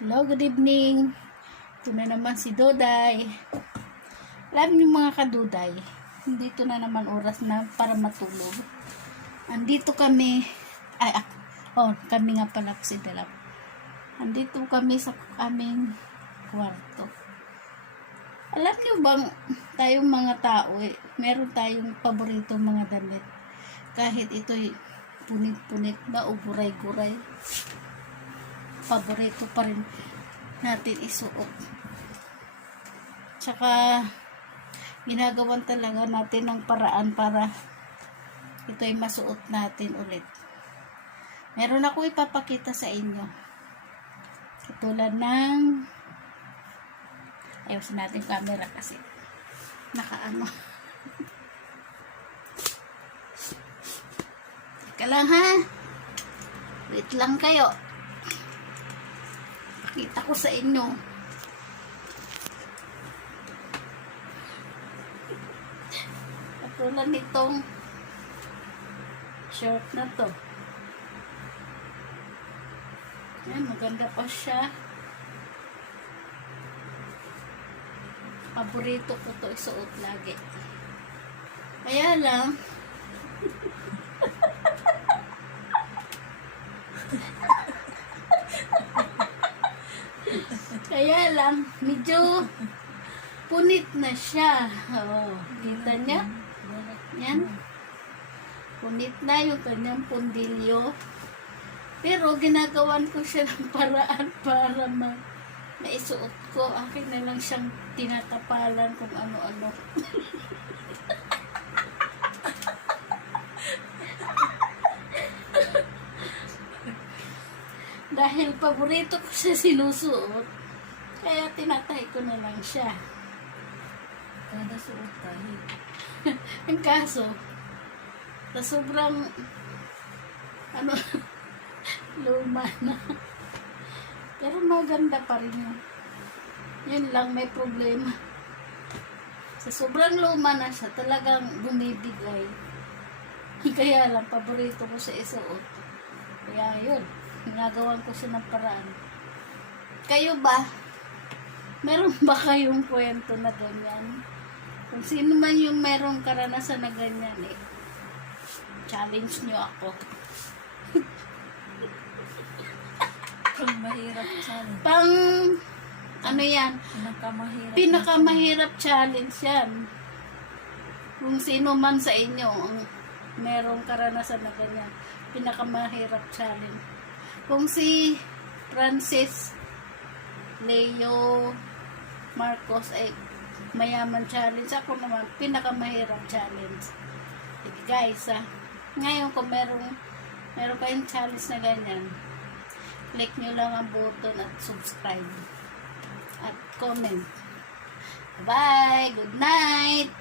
Hello, good evening. Ito na naman si Doday. Alam niyo mga kaduday, dito na naman oras na para matulog. Andito kami, kami nga pala si Dalap. Andito kami sa aming kwarto. Alam niyo bang tayong mga tao, meron tayong paboritong mga damit. Kahit ito'y punit-punit na o guray-guray, paborito pa rin natin isuot. Tsaka ginagawan talaga natin ng paraan para ito ay masuot natin ulit. Meron ako ipapakita sa inyo. Katulad ng ayusin natin camera kasi nakaano. Teka lang ha. Wait lang kayo. Pakita ko sa inyo. Katulad nitong short na to. Ayan, maganda pa siya. Paborito ko to isuot lagi. Kaya lang medyo punit na siya. Oh, kita niya? Yan. Punit na yung kanyang pundilyo. Pero ginagawan ko siya ng paraan para maisuot ko. Akin na lang siyang tinatapalan kung ano-ano. Dahil paborito ko siya sinusuot, kaya tinatay ko na lang siya. Kada suot tayo. Ang kaso, sa sobrang luma na. Pero maganda pa rin yun. Yun lang, may problema. Sa sobrang luma na siya, talagang bumibigay. Kaya lang, paborito ko siya isuot. Kaya yun, ginagawan ko siya ng paraan. Kayo ba? Meron ba kayong kwento na ganyan? Kung sino man yung merong karanasan na ganyan, challenge nyo ako. Pang mahirap challenge. Ano yan? Pinakamahirap challenge yan. Kung sino man sa inyo ang merong karanasan na ganyan, pinakamahirap challenge. Kung si Francis Leo Marcos ay mayaman challenge, ako naman pinakamahirap challenge. Sige guys, ngayon kung meron kayong challenge na ganyan, click nyo lang ang button at subscribe at comment. Bye! Good night!